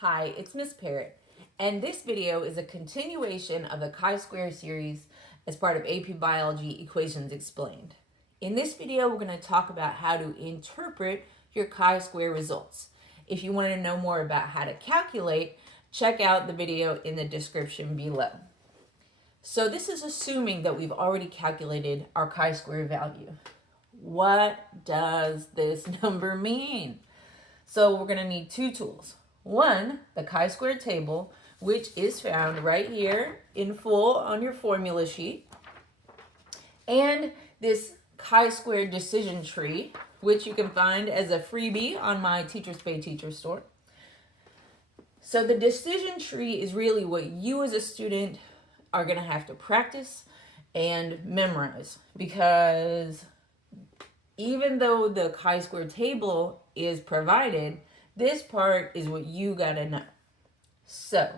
Hi, it's Miss Parrot, and this video is a continuation of the chi-square series as part of AP Biology Equations Explained. In this video, we're going to talk about how to interpret your chi-square results. If you want to know more about how to calculate, check out the video in the description below. So this is assuming that we've already calculated our chi-square value. What does this number mean? So we're going to need two tools. One, the chi-square table, which is found right here in full on your formula sheet. And this chi-square decision tree, which you can find as a freebie on my Teachers Pay Teacher store. So the decision tree is really what you as a student are going to have to practice and memorize, because even though the chi-square table is provided, this part is what you gotta know. So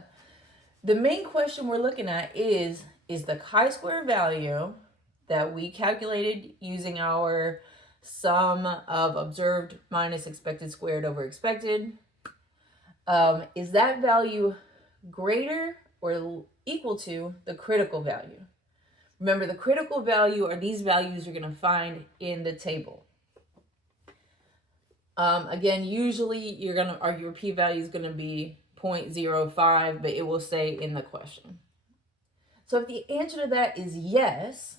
the main question we're looking at is the chi-square value that we calculated using our sum of observed minus expected squared over expected, is that value greater or equal to the critical value? Remember, the critical value are these values you're going to find in the table. Again, usually your p-value is going to be 0.05, but it will say in the question. So if the answer to that is yes,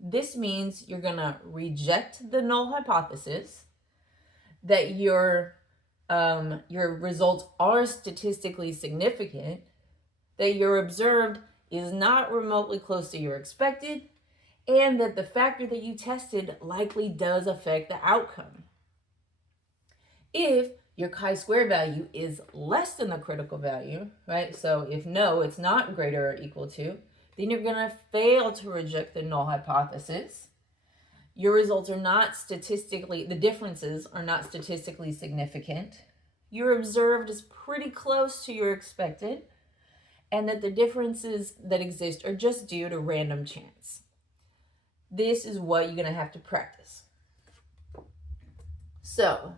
this means you're going to reject the null hypothesis, that your results are statistically significant, that your observed is not remotely close to your expected, and that the factor that you tested likely does affect the outcome. If your chi-square value is less than the critical value, right? So if no, it's not greater or equal to, then you're going to fail to reject the null hypothesis. Your results are not the differences are not statistically significant. Your observed is pretty close to your expected, and that the differences that exist are just due to random chance. This is what you're going to have to practice. So,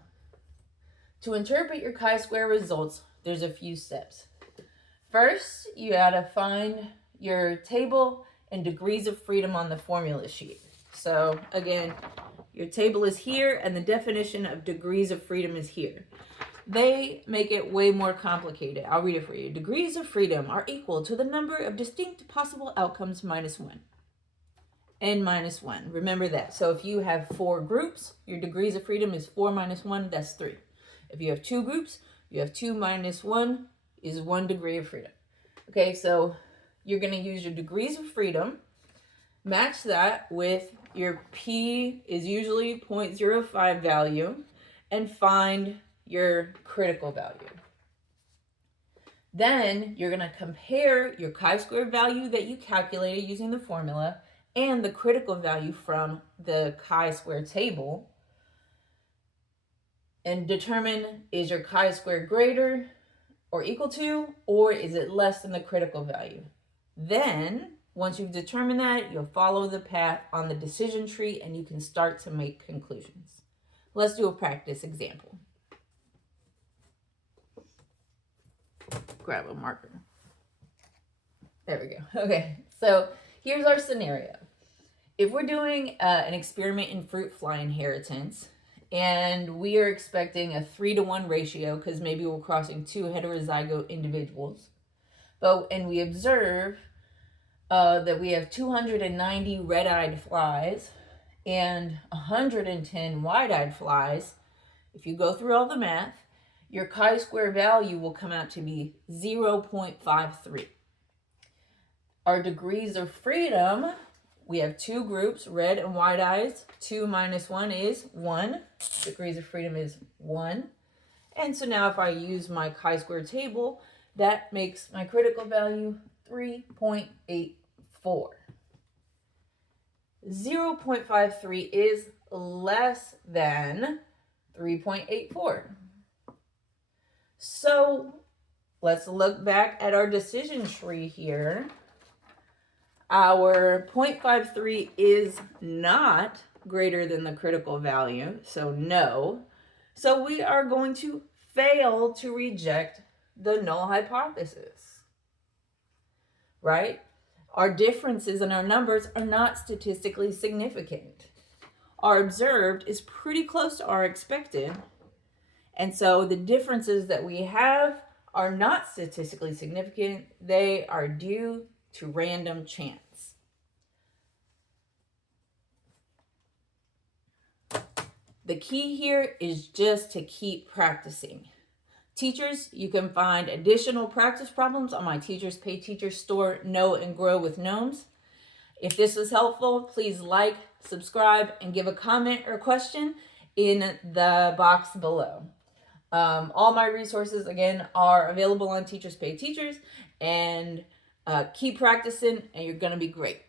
to interpret your chi-square results, there's a few steps. First, you gotta find your table and degrees of freedom on the formula sheet. So again, your table is here and the definition of degrees of freedom is here. They make it way more complicated. I'll read it for you. Degrees of freedom are equal to the number of distinct possible outcomes minus 1. N minus 1. Remember that. So if you have 4 groups, your degrees of freedom is 4 minus 1, that's 3. If you have 2 groups, you have 2 minus 1 is 1 degree of freedom. Okay, so you're going to use your degrees of freedom, match that with your P is usually 0.05 value, and find your critical value. Then you're going to compare your chi-square value that you calculated using the formula and the critical value from the chi-square table, and determine, is your chi-square greater or equal to, or is it less than the critical value? Then, once you've determined that, you'll follow the path on the decision tree and you can start to make conclusions. Let's do a practice example. Grab a marker. There we go. Okay, so here's our scenario. If we're doing an experiment in fruit fly inheritance, and we are expecting a 3-to-1 ratio because maybe we're crossing 2 heterozygote individuals, and we observe that we have 290 red-eyed flies and 110 wide-eyed flies. If you go through all the math, your chi-square value will come out to be 0.53. Our degrees of freedom, we have 2 groups, red and white eyes. 2 minus 1 is 1. Degrees of freedom is 1. And so now if I use my chi-square table, that makes my critical value 3.84. 0.53 is less than 3.84. So let's look back at our decision tree here. Our 0.53 is not greater than the critical value, so no. So we are going to fail to reject the null hypothesis, right? Our differences in our numbers are not statistically significant. Our observed is pretty close to our expected, and so the differences that we have are not statistically significant. They are due to random chance. The key here is just to keep practicing. Teachers, you can find additional practice problems on my Teachers Pay Teachers store, Know and Grow with Gnomes. If this was helpful, please like, subscribe, and give a comment or question in the box below. All my resources, again, are available on Teachers Pay Teachers, and keep practicing, and you're going to be great.